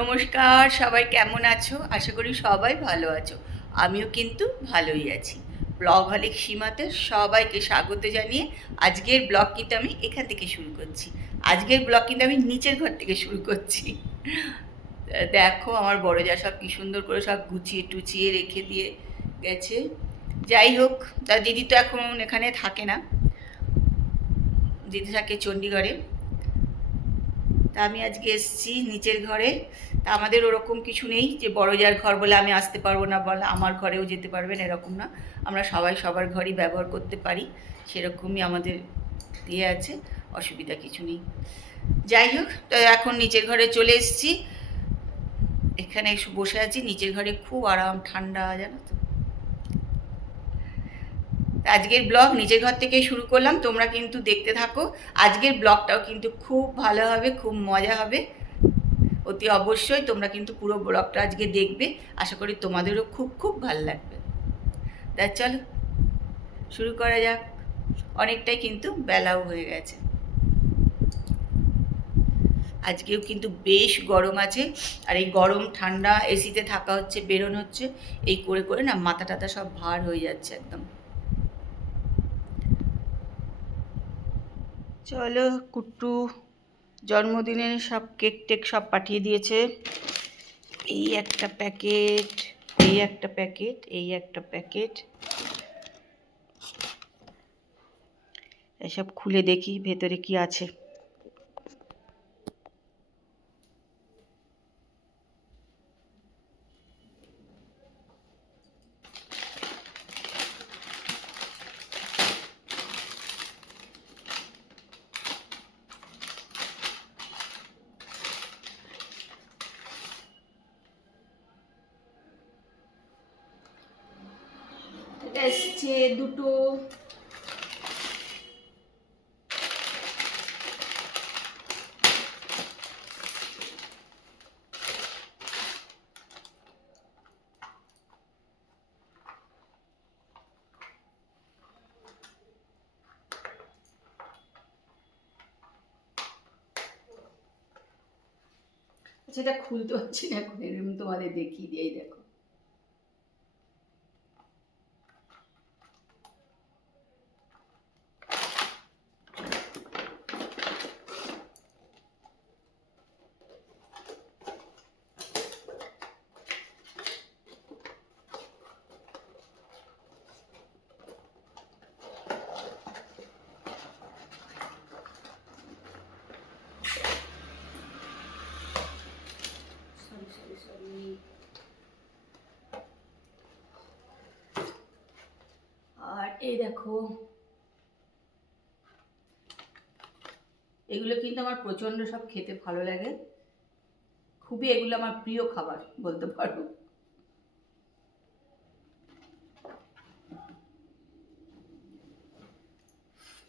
নমস্কার, সবাই কেমন আছো? আশা করি সবাই ভালো আছো। আমিও কিন্তু ভালোই আছি। ব্লগহলিক সীমাতে সবাইকে স্বাগত জানিয়ে আজকের ব্লগ কিন্তু আমি এখান থেকে শুরু করছি। আজকের ব্লগ কিন্তু আমি নিচের ঘর থেকে শুরু করছি। দেখো আমার বড় যা সব কি সুন্দর করে সব গুছিয়ে টুচিয়ে রেখে দিয়ে গেছে। যাই হোক, তা দিদি তো এখন এখানে থাকে না, দিদি থাকে চণ্ডীগড়ে। তা আমি আজকে এসেছি নিচের ঘরে। তা আমাদের ওরকম কিছু নেই যে বড় যার ঘর বলে আমি আসতে পারবো না, বলে আমার ঘরেও যেতে পারবেন, এরকম না। আমরা সবাই সবার ঘরই ব্যবহার করতে পারি, সেরকমই আমাদের দিয়ে আছে, অসুবিধা কিছু নেই। যাই হোক, তো এখন নিচের ঘরে চলে এসেছি। এখানে বসে আছি নিচের ঘরে, খুব আরাম, ঠান্ডা, জানো তো। আজকের ব্লগ নিচের ঘর থেকে শুরু করলাম, তোমরা কিন্তু দেখতে থাকো। আজকের ব্লগটাও কিন্তু খুব ভালো হবে, খুব মজা হবে। অতি অবশ্যই তোমরা কিন্তু পুরো ব্লগটা আজকে দেখবে, আশা করি তোমাদেরও খুব খুব ভালো লাগবে। তা চলো শুরু করা যাক। অনেকটাই কিন্তু বেলাও হয়ে গেছে। আজকেও কিন্তু বেশ গরম আছে, আর এই গরম ঠান্ডা এসিতে থাকা হচ্ছে, বেরোনো হচ্ছে, এই করে করে না মাথা টাথা সব ভার হয়ে যাচ্ছে একদম। চলো, কুট্টু জন্মদিনের সব কেক টেক সব পাঠিয়ে দিয়েছে। এই একটা প্যাকেট, এই একটা প্যাকেট, এই একটা প্যাকেট। এসব খুলে দেখি ভেতরে কি আছে। এটা এসছে দুটো। সেটা খুলতে পারছি না এখন, এরকম তোমাদের দেখিয়ে দিই। দেখো, আর এই দেখো, এগুলো কিন্তু আমার প্রচণ্ড সব খেতে ভালো লাগে, খুবই এগুলো আমার প্রিয় খাবার বলতে পারো।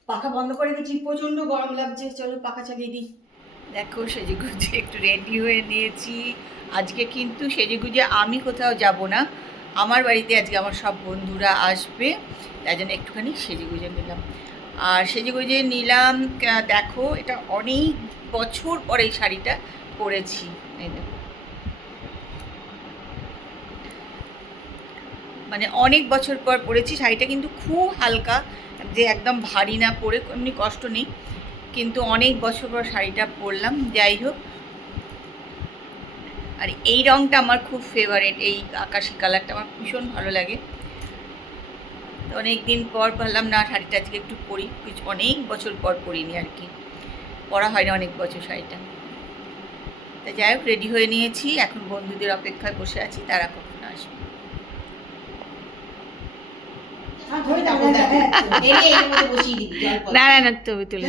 পাখা বন্ধ করে দিচ্ছি, প্রচণ্ড গরম লাগছে, চলো পাখা চালিয়ে দিই। দেখো সেজেগুজে একটু রেডি হয়ে নিয়েছি। আজকে কিন্তু সেজেগুজে আমি কোথাও যাব না, আমার বাড়িতে আজকে আমার সব বন্ধুরা আসবে, তাই জন্য একটুখানি সেজেগুজে নিলাম। আর সেজেগুজে নিলাম, দেখো এটা অনেক বছর পরে এই শাড়িটা পরেছি। এই দেখো, মানে অনেক বছর পর পরেছি শাড়িটা, কিন্তু খুব হালকা, যে একদম ভারী না, পরে এমনি কষ্ট নেই, কিন্তু অনেক বছর পর শাড়িটা পরলাম। যাই হোক, আর এই রঙটা আমার খুব ফেভারিট, এই আকাশি কালারটা আমার ভীষণ ভালো লাগে। তো অনেক দিন পর ভাবলাম না শাড়িটা আজকে একটু পরি, অনেক বছর পর পরিনি আর কি, পরা হয় না অনেক বছর শাড়িটা। তা যাই হোক, রেডি হয়ে নিয়েছি, এখন বন্ধুদের অপেক্ষায় বসে আছি, তারা কখন আসবে। না না না, তুমি তুলে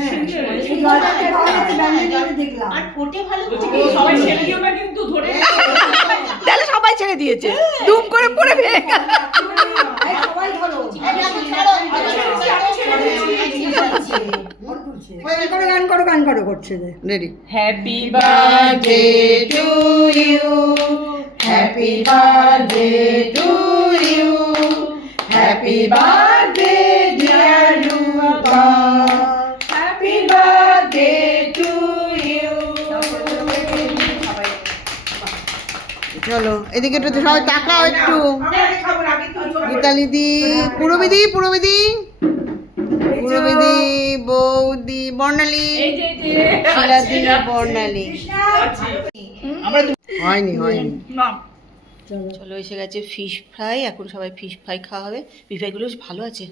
তাহলে সবাই ছেড়ে দিয়েছে, দুম করে পড়ে ভেঙে গেল। গান করো করছে ready. Happy birthday to you, happy birthday to you, happy birthday dear Rupa, happy birthday to you. চলো এদিকে একটু সবাই তাকাও একটু। গীতালিদি, পুরবিদি, পুরবিদি, পুরবিদি, বৌদি, বর্ণালী, শিলাদি, বর্ণালী। হয়নি হয়নি। চলো এসে গেছে ফিশ ফ্রাই, এখন সবাই ফিশ ফ্রাই খাওয়া হবে। ফিশ ফ্রাইগুলো বেশ ভালো আছে।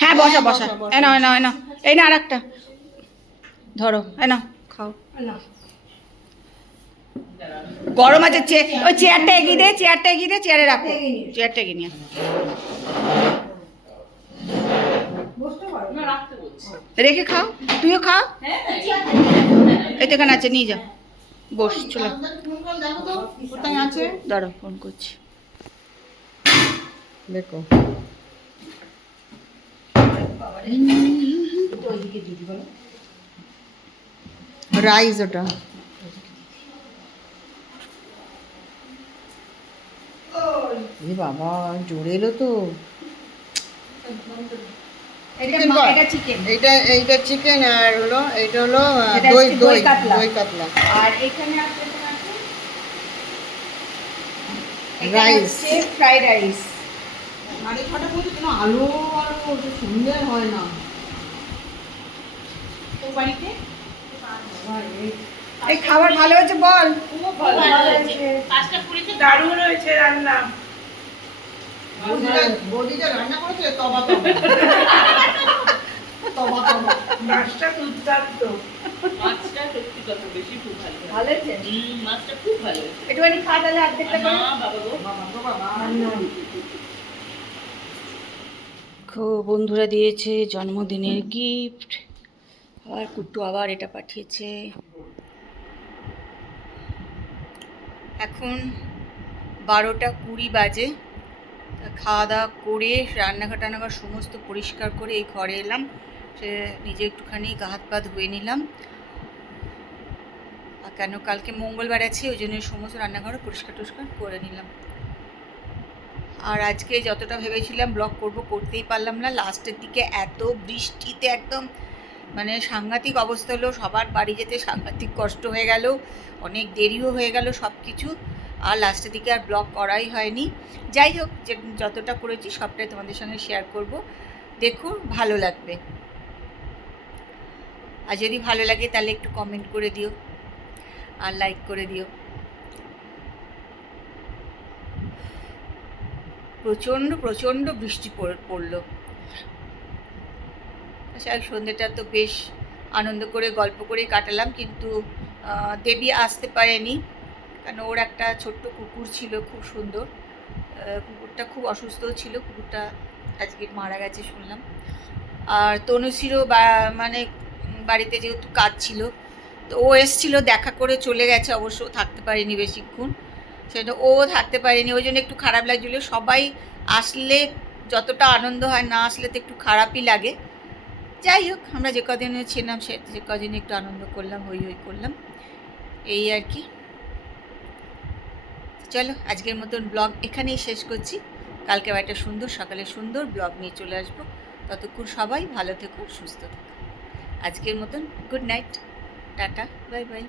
হ্যাঁ বসা বসা, এ নাও এ নাও এ নাও, এই না আর একটা ধরো, এ নাও খাও। গরম আছে, ওই চেয়ারটা এগিয়ে দে, চেয়ারটা এগিয়ে দে, চেয়ারে রাখো, চেয়ারটা এগিয়ে নিয়ে রেখে খাও, তুইও খাও। এই তো এখানে আছে, নিয়ে যা, বস। চলো কোথায় আছে দাঁড়াও, ফোন করছি। দেখো রাইস ওটা। এ বাবা জোরে এলো তো। এইটা চিকেন আর হলো এইটা হলো দই দই দই কাতলা। আর এখানে আছে রাইস, ফ্রাইড রাইস। আরে খাটা বলতে কেন আলো আলো ওটা সুন্দর হয় না। তো বাড়িতে এই খাবার ভালো হয়েছে বল। ভালো হয়েছে। পাঁচটা পুরিতে দারুণ হয়েছে রান্না। বৌদিটা রান্না করেছে তবা তবা তবা তবা। মাছটা দুর্দান্ত। মাছটা সত্যি কথা বেশি খুব ভালো। ভালো হয়েছে, মাছটা খুব ভালো হয়েছে। একটুখানি খা তাহলে অর্ধেকটা করে। বাবা গো। বাবা তো বাবা। খুব বন্ধুরা দিয়েছে জন্মদিনের গিফট। আর কুট্টু আবার এটা পাঠিয়েছে। এখন 12:20 বাজে। খাওয়া দাওয়া করে রান্নাঘর টান্নাঘর সমস্ত পরিষ্কার করে এই ঘরে এলাম। সে নিজে একটুখানি গা হাত পা ধুয়ে নিলাম। আর কেন কালকে মঙ্গলবার আছে, ওই জন্য সমস্ত রান্নাঘর পরিষ্কার টরিষ্কার করে নিলাম। আর আজকে যতটা ভেবেছিলাম ব্লগ করব, করতেই পারলাম না। লাস্টের দিকে এত বৃষ্টিতে একদম মানে সাংঘাতিক অবস্থা হলো, সবার বাড়ি যেতে সাংঘাতিক কষ্ট হয়ে গেল, অনেক দেরিও হয়ে গেল সব কিছু। আর লাস্টের দিকে আর ব্লগ করাই হয়নি। যাই হোক, যে যতটা করেছি সবটাই তোমাদের সঙ্গে শেয়ার করব, দেখো ভালো লাগবে। আর যদি ভালো লাগে তাহলে একটু কমেন্ট করে দিও আর লাইক করে দিও। প্রচণ্ড প্রচণ্ড বৃষ্টি পড়লো। সন্ধ্যেটা তো বেশ আনন্দ করে গল্প করে কাটালাম, কিন্তু দেবী আসতে পারেনি, কারণ ওর একটা ছোট্ট কুকুর ছিল খুব সুন্দর। কুকুরটা খুব অসুস্থও ছিল, কুকুরটা আজকে মারা গেছে শুনলাম। আর তনুশ্রীরও মানে বাড়িতে যেহেতু কাজ ছিল, তো ও এসেছিলো, দেখা করে চলে গেছে, অবশ্য থাকতে পারেনি বেশিক্ষণ। সেটা ও থাকতে পারেনি, ওই জন্য একটু খারাপ লাগছিলো। সবাই আসলে যতটা আনন্দ হয়, না আসলে তো একটু খারাপই লাগে। যাই হোক, আমরা যে কদিনে ছিলাম যে কদিনে একটু আনন্দ করলাম, হই হই করলাম, এই আর কি। চলো আজকের মতন ব্লগ এখানেই শেষ করছি। কালকে একটা সুন্দর সকালে সুন্দর ব্লগ নিয়ে চলে আসবো। ততক্ষণ সবাই ভালো থেকো, সুস্থ থেকো। আজকের মতন good night, tata, bye bye.